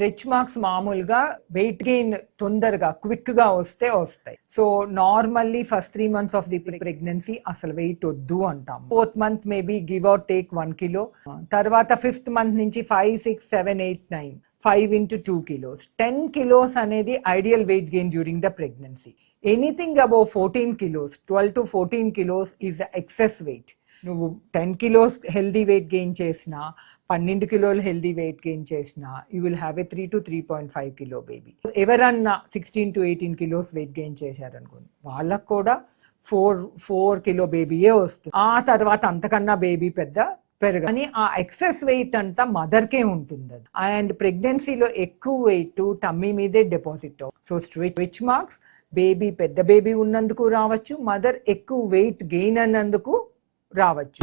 Stretch marks మామూలుగా weight gain తొందరగా క్విక్గా వస్తే వస్తాయి. So normally first three months of the pregnancy అసలు వెయిట్ వద్దు అంటాం. Fourth month maybe give out take one kilo. తర్వాత ఫిఫ్త్ మంత్ నుంచి five six seven eight nine five into two kilos. Ten kilos అనేది ideal weight gain during the pregnancy. Anything above fourteen kilos twelve to fourteen kilos is the excess weight. నువ్వు ten kilos healthy weight gain చేసినా పన్నెండు కిలోలు healthy weight gain చేసిన you will have a three to three point five kilo baby. ఎవరన్నా sixteen to eighteen kilos weight gain చేశారనుకోండి వాళ్ళకు కూడా four four kilo బేబీయే వస్తుంది. ఆ తర్వాత అంతకన్నా బేబీ పెద్ద పెరగ. కానీ ఆ ఎక్సెస్ వెయిట్ అంతా మదర్కే ఉంటుంది అది. అండ్ ప్రెగ్నెన్సీలో ఎక్కువ వెయిట్ టమ్మీ మీదే deposit so stretch marks baby పెద్ద బేబీ ఉన్నందుకు రావచ్చు మదర్ ఎక్కువ వెయిట్ గెయిన్ అన్నందుకు రావచ్చు